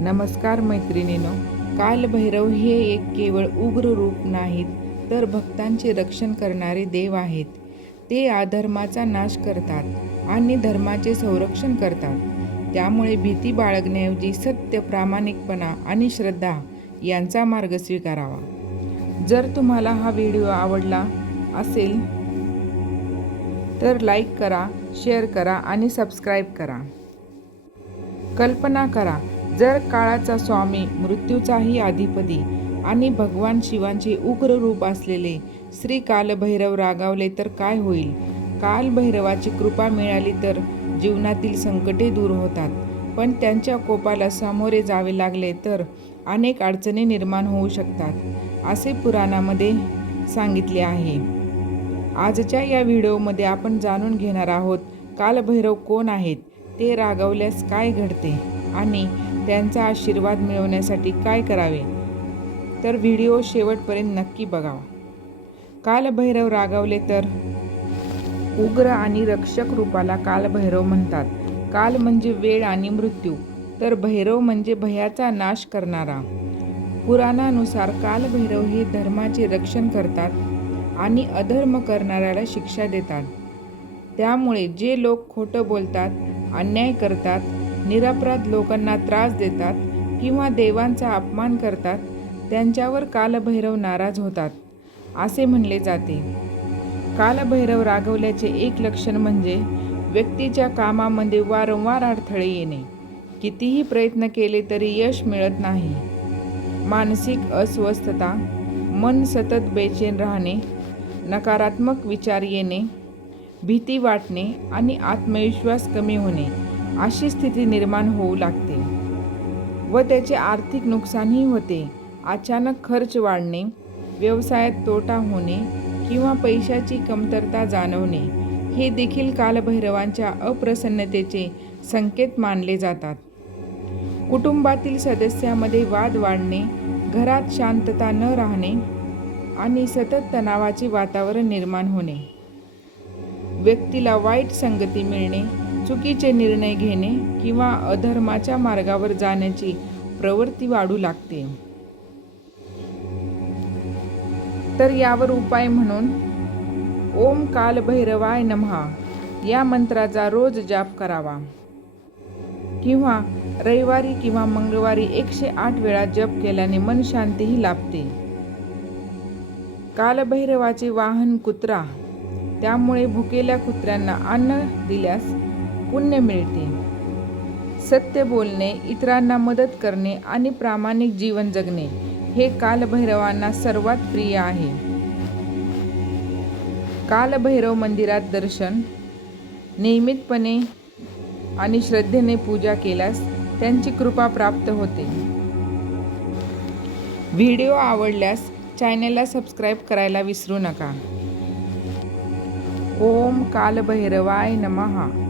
नमस्कार मैत्रिणींनो, कालभैरव हे एक केवळ उग्र रूप नाहीत, तर भक्तांचे रक्षण करणारे देव आहेत. ते अधर्माचा नाश करतात आणि धर्माचे संरक्षण करतात. त्यामुळे भीती बाळगण्याऐवजी सत्य, प्रामाणिकपणा आणि श्रद्धा यांचा मार्ग स्वीकारावा. जर तुम्हाला हा व्हिडिओ आवडला असेल तर लाईक करा, शेअर करा आणि सबस्क्राईब करा. कल्पना करा, जर काळाचा स्वामी, मृत्यूचाही अधिपती आणि भगवान शिवांचे उग्र रूप असलेले श्री कालभैरव रागावले तर काय होईल? कालभैरवाची कृपा मिळाली तर जीवनातील संकटे दूर होतात, पण त्यांच्या कोपाला सामोरे जावे लागले तर अनेक अडचणी निर्माण होऊ शकतात, असे पुराणामध्ये सांगितले आहे. आजच्या या व्हिडिओमध्ये आपण जाणून घेणार आहोत कालभैरव कोण आहेत, ते रागावल्यास काय घडते आणि त्यांचा आशीर्वाद मिळवण्यासाठी काय करावे. तर व्हिडिओ शेवटपर्यंत नक्की बघावा. कालभैरव रागावले तर उग्र आणि रक्षक रूपाला कालभैरव म्हणतात. काल म्हणजे वेळ आणि मृत्यू, तर भैरव म्हणजे भयाचा नाश करणारा. पुराणानुसार कालभैरव हे धर्माचे रक्षण करतात आणि अधर्म करणाऱ्याला शिक्षा देतात. त्यामुळे जे लोक खोटं बोलतात, अन्याय करतात, निरपराध लोकांना त्रास देतात किंवा देवांचा अपमान करतात, त्यांच्यावर कालभैरव नाराज होतात, असे म्हणले जाते. कालभैरव रागवल्याचे एक लक्षण म्हणजे व्यक्तीच्या कामामध्ये वारंवार अडथळे येणे. कितीही प्रयत्न केले तरी यश मिळत नाही. मानसिक अस्वस्थता, मन सतत बेचैन राहणे, नकारात्मक विचार येणे, भीती वाटणे आणि आत्मविश्वास कमी होणे अशी स्थिती निर्माण होऊ लागते व त्याचे आर्थिक नुकसानही होते. अचानक खर्च वाढणे, व्यवसायात तोटा होणे किंवा पैशाची कमतरता जाणवणे हे देखील कालभैरवांच्या अप्रसन्नतेचे संकेत मानले जातात. कुटुंबातील सदस्यामध्ये वाद वाढणे, घरात शांतता न राहणे आणि सतत तणावाचे वातावरण निर्माण होणे, व्यक्तीला वाईट संगती मिळणे, चुकीचे निर्णय घेणे किंवा अधर्माच्या मार्गावर जाण्याची प्रवृत्ती वाढू लागते. तर यावर उपाय म्हणून ओम कालभैरवाय नमः या मंत्राचा रोज जाप करावा किंवा रविवारी किंवा मंगळवारी 108 वेळा जप केल्याने मन शांतीही लाभते. कालभैरवाचे वाहन कुत्रा, त्यामुळे भुकेल्या कुत्र्यांना अन्न दिल्यास पुण्य मिळते. सत्य बोलणे, इतरांना मदत करणे आणि प्रामाणिक जीवन जगणे हे कालभैरवांना सर्वात प्रिय आहे. कालभैरव मंदिरात दर्शन, नियमितपणे आणि श्रद्धेने पूजा केल्यास त्यांची कृपा प्राप्त होते. व्हिडिओ आवडल्यास चॅनलला सबस्क्राईब करायला विसरू नका. ओम कालभैरवाय नमः.